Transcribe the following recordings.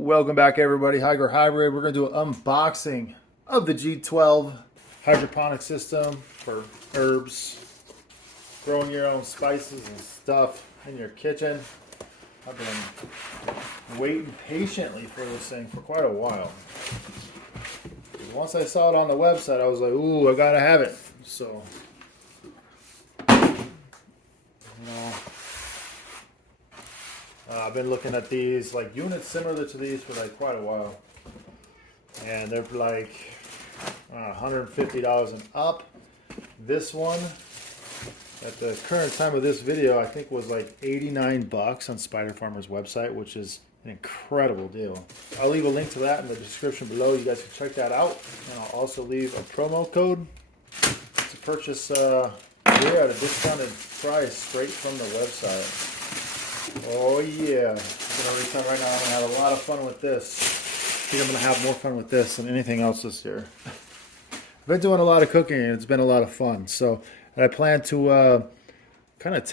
Welcome back, everybody. Hygro Hybrid. We're going to do an unboxing of the G12 hydroponic system for herbs, growing your own spices and stuff in your kitchen. I've been waiting patiently for this thing for quite a while. Once I saw it on the website, I was like, ooh, I gotta have it. So, I've been looking at these like units similar to these for like quite a while, and they're like $150 and up. This one, at the current time of this video, I think was like 89 bucks on Spider Farmer's website, which is an incredible deal. I'll leave a link to that in the description below. You guys can check that out, and I'll also leave a promo code to purchase gear at a discounted price straight from the website. Oh yeah, I'm gonna return right now. I'm gonna have a lot of fun with this. I think I'm gonna have more fun with this than anything else this year. I've been doing a lot of cooking and it's been a lot of fun. So I plan to kind of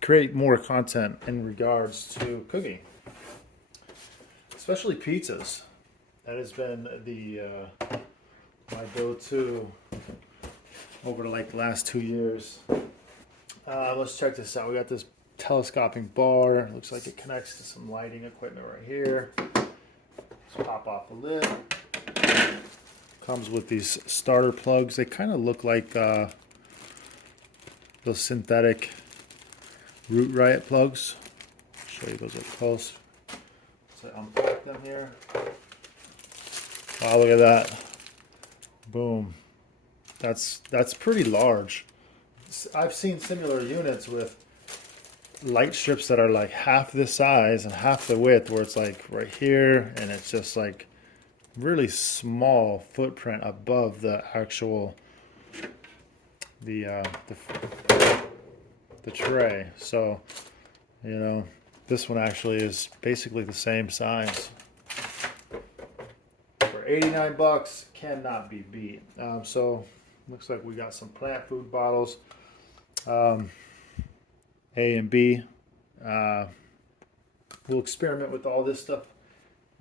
create more content in regards to cooking, especially pizzas. That has been the my go-to over like the last 2 years. Let's check this out. We got this telescoping bar. It looks like it connects to some lighting equipment right here. Let's pop off the lid. Comes with these starter plugs. They kind of look like those synthetic Root Riot plugs. I'll show you those up close. So unpack them here. Wow, look at that. Boom. That's pretty large. I've seen similar units with light strips that are like half this size and half the width, where it's like right here, and it's just like really small footprint above the actual the tray. So this one actually is basically the same size. For 89 bucks, cannot be beat. So looks like we got some plant food bottles. A and B. We'll experiment with all this stuff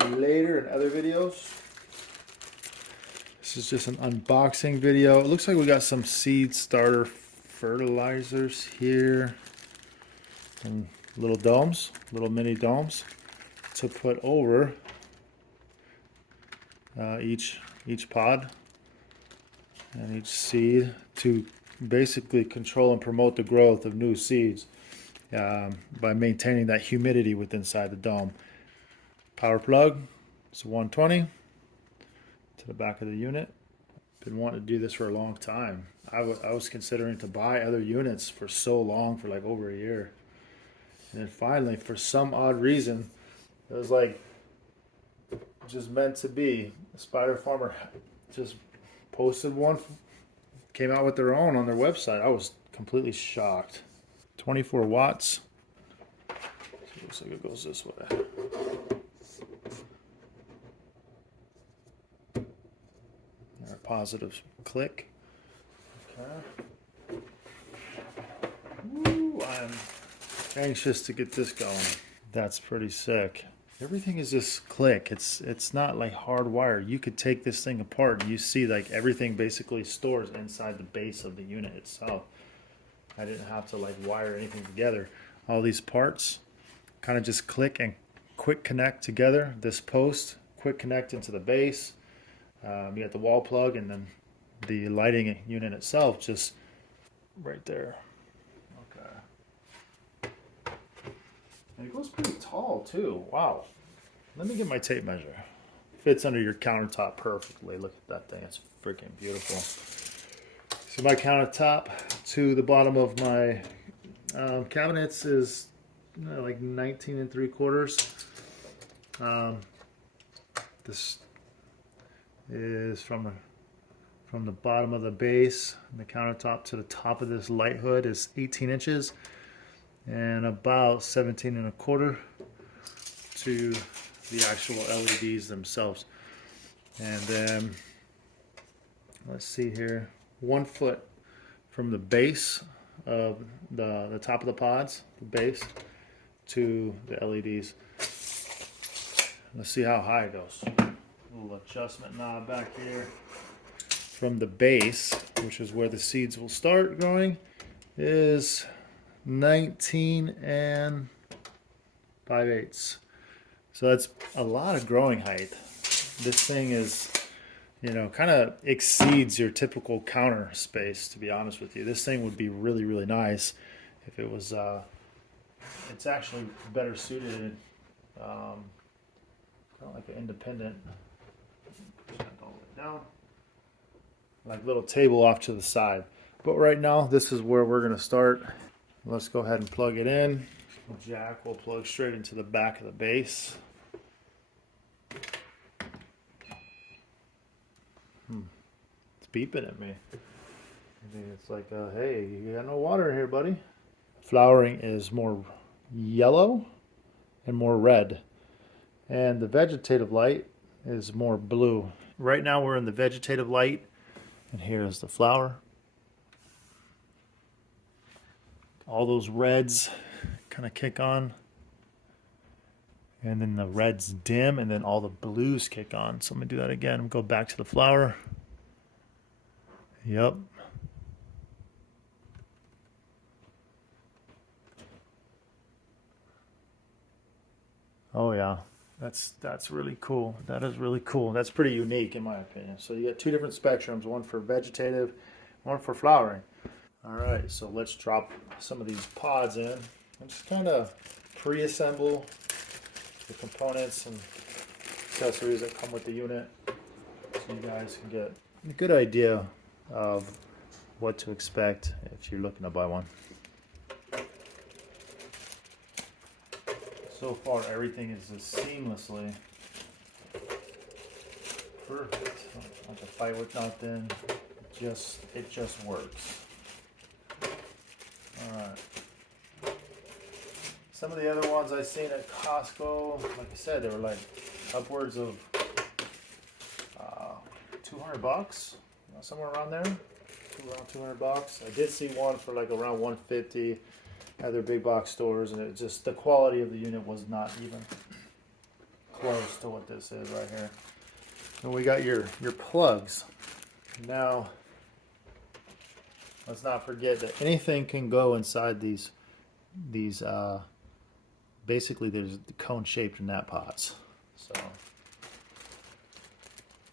later in other videos. This is just an unboxing video. It looks like we got some seed starter fertilizers here, and little domes, little mini domes to put over each pod and each seed to basically control and promote the growth of new seeds by maintaining that humidity within inside the dome. Power plug, it's a 120 to the back of the unit. Been wanting to do this for a long time. I was considering to buy other units for so long, for like over a year, and then finally, for some odd reason, it was like just meant to be. Spider Farmer just posted one, came out with their own on their website. I was completely shocked. 24 watts. So it looks like it goes this way. Our positive click. Okay. Woo, I'm anxious to get this going. That's pretty sick. Everything is just click. It's not like hardwired. You could take this thing apart and you see like everything basically stores inside the base of the unit itself. I didn't have to like wire anything together. All these parts kind of just click and quick connect together. This post, quick connect into the base. You got the wall plug, and then the lighting unit itself just right there. Okay. And it goes pretty tall too. Wow. Let me get my tape measure. Fits under your countertop perfectly. Look at that thing. It's freaking beautiful. So my countertop to the bottom of my cabinets is like 19 3/4. This is from the bottom of the base, and the countertop to the top of this light hood is 18 inches and about 17 1/4 to the actual LEDs themselves. And then let's see here, 1 foot from the base of the top of the pods, the base, to the LEDs. Let's see how high it goes. A little adjustment knob back here. From the base, which is where the seeds will start growing, is 19 and 5/8. So that's a lot of growing height. This thing is, you know, kind of exceeds your typical counter space, to be honest with you. This thing would be really, really nice if it was, it's actually better suited, kind of like an independent, all the way down, like little table off to the side. But right now, this is where we're gonna start. Let's go ahead and plug it in. Jack will plug straight into the back of the base. It's beeping at me. I think it's like, hey, you got no water here, buddy. Flowering is more yellow and more red. And the vegetative light is more blue. Right now we're in the vegetative light, and here is the flower. All those reds kind of kick on. And then the reds dim, and then all the blues kick on. So I'm going to do that again. Go back to the flower. Yep. Oh yeah, that's really cool. That is really cool. That's pretty unique in my opinion. So you get two different spectrums, one for vegetative, one for flowering. All right, so let's drop some of these pods in and just kind of pre-assemble the components and accessories that come with the unit, so you guys can get a good idea of what to expect if you're looking to buy one. So far, everything is just seamlessly perfect. I don't have to fight with nothing. It just works. All right. Some of the other ones I've seen at Costco, like I said, they were like upwards of $200, somewhere around there, around $200. I did see one for like around $150 at their big box stores, and it just, the quality of the unit was not even close to what this is right here. And we got your plugs. Now, let's not forget that anything can go inside these basically there's the cone-shaped nap pots. So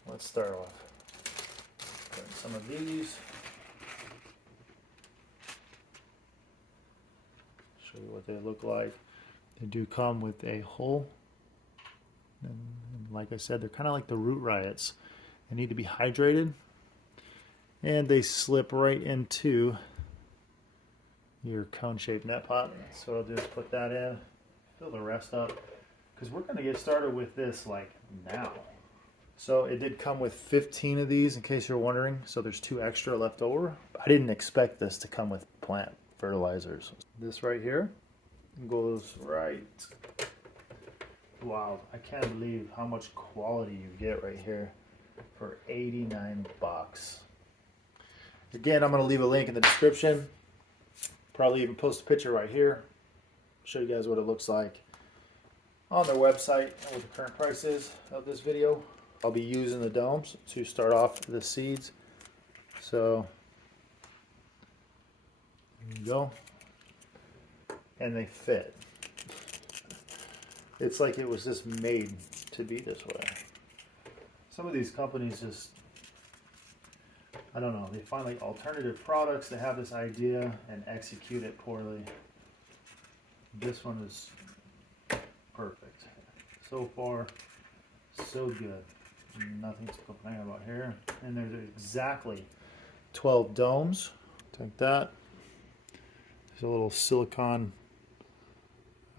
let's start off. Put some of these. Show you what they look like. They do come with a hole. And like I said, they're kind of like the root riots. They need to be hydrated. And they slip right into your cone-shaped net pot. So I'll just put that in, fill the rest up, because we're going to get started with this like now. So it did come with 15 of these, in case you're wondering. So there's 2 extra left over. I didn't expect this to come with plant fertilizers. This right here goes right. Wow, I can't believe how much quality you get right here for 89 bucks. Again, I'm going to leave a link in the description. Probably even post a picture right here. Show you guys what it looks like on their website and what the current price is of this video. I'll be using the domes to start off the seeds. So, there you go. And they fit. It's like it was just made to be this way. Some of these companies just, I don't know, they find like alternative products, they have this idea and execute it poorly. This one is perfect. So far, so good. Nothing to complain about here. And there's exactly 12 domes. Take that. There's a little silicone,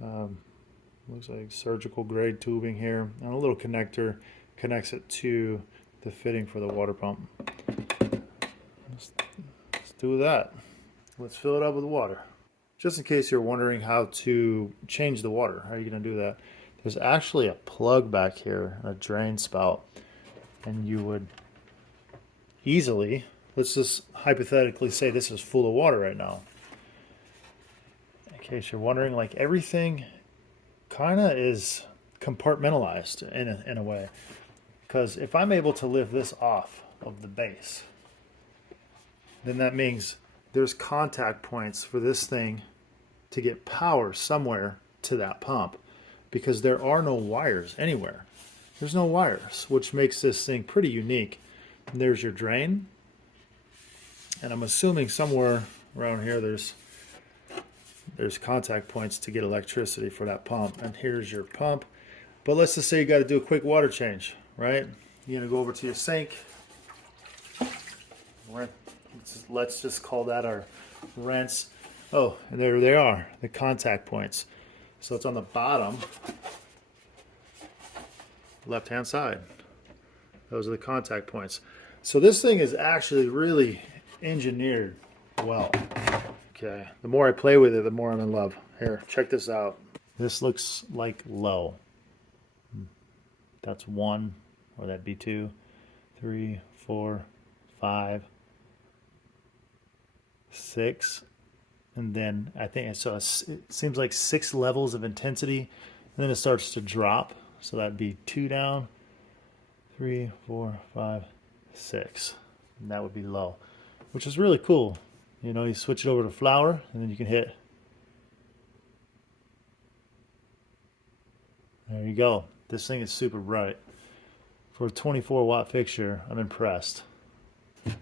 looks like surgical grade tubing here, and a little connector connects it to the fitting for the water pump. Let's do that. Let's fill it up with water. Just in case you're wondering how to change the water, how are you going to do that? There's actually a plug back here, a drain spout, and you would easily, let's just hypothetically say this is full of water right now. In case you're wondering, like everything kind of is compartmentalized in a way. Because if I'm able to lift this off of the base, then that means there's contact points for this thing to get power somewhere to that pump, because there are no wires anywhere. There's no wires, which makes this thing pretty unique. And there's your drain. And I'm assuming somewhere around here there's contact points to get electricity for that pump. And here's your pump. But let's just say you got to do a quick water change, right? You're going to go over to your sink. Let's just call that our rinse. Oh, and there they are, the contact points. So it's on the bottom left-hand side. Those are the contact points. So this thing is actually really engineered well. Okay, the more I play with it, the more I'm in love. Here, check this out. This looks like low. That's 1, or that'd be 2, 3, 4, 5, 6, and then I think so. It seems like 6 levels of intensity, and then it starts to drop. So that'd be 2 down, 3, 4, 5, 6, and that would be low, which is really cool. You know, you switch it over to flower, and then you can hit. There you go. This thing is super bright. For a 24-watt fixture, I'm impressed.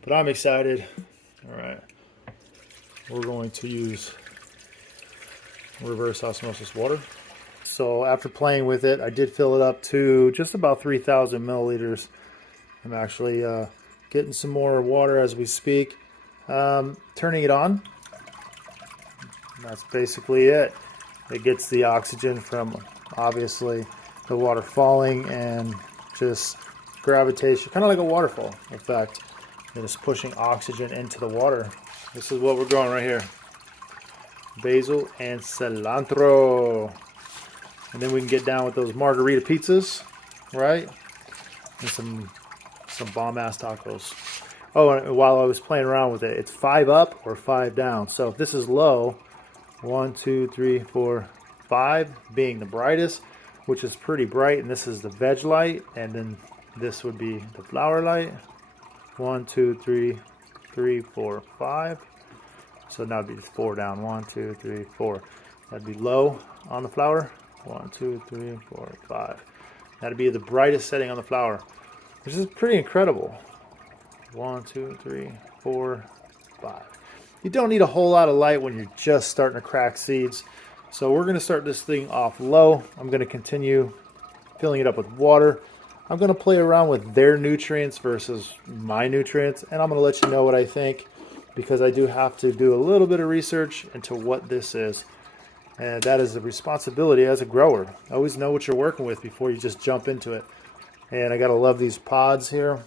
But I'm excited. All right. We're going to use reverse osmosis water. So after playing with it, I did fill it up to just about 3,000 milliliters. I'm actually getting some more water as we speak. Turning it on. That's basically it. It gets the oxygen from, obviously, the water falling and just gravitation, kind of like a waterfall effect. And it's pushing oxygen into the water. This is what we're growing right here. Basil and cilantro. And then we can get down with those margarita pizzas, right? And some bomb-ass tacos. Oh, and while I was playing around with it, it's 5 up or 5 down. So if this is low, 1, 2, 3, 4, 5 being the brightest, which is pretty bright, and this is the veg light, and then this would be the flower light. 1, 2, 3, 3, 4, 5. So now it'd be 4 down. 1, 2, 3, 4. That'd be low on the flower. 1, 2, 3, 4, 5. That'd be the brightest setting on the flower, which is pretty incredible. 1, 2, 3, 4, 5. You don't need a whole lot of light when you're just starting to crack seeds. So we're going to start this thing off low. I'm going to continue filling it up with water. I'm going to play around with their nutrients versus my nutrients, and I'm going to let you know what I think, because I do have to do a little bit of research into what this is. And that is a responsibility as a grower. Always know what you're working with before you just jump into it. And I got to love these pods here.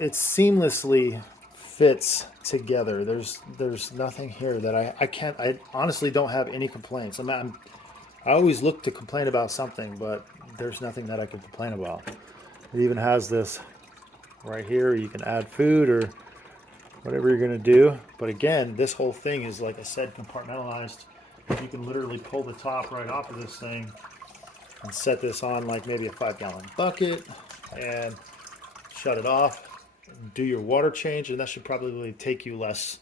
It seamlessly fits together. There's nothing here that I honestly don't have any complaints. I always look to complain about something, but there's nothing that I can complain about. It even has this right here. You can add food or whatever you're going to do. But again, this whole thing is, like I said, compartmentalized. You can literally pull the top right off of this thing and set this on like maybe a 5-gallon bucket and shut it off. Do your water change, and that should probably take you less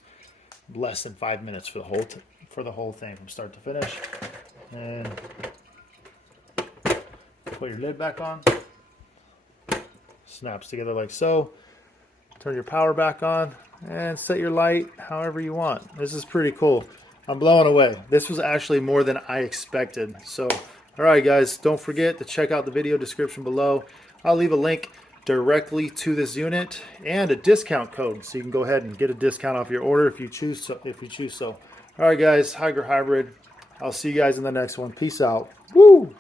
than 5 minutes for the whole thing from start to finish. And put your lid back on. Snaps together like so. Turn your power back on and set your light however you want. This is pretty cool. I'm blown away. This was actually more than I expected. So, all right, guys, don't forget to check out the video description below. I'll leave a link directly to this unit and a discount code, so you can go ahead and get a discount off your order if you choose so. All right, guys, Hydro Hybrid. I'll see you guys in the next one. Peace out. Woo!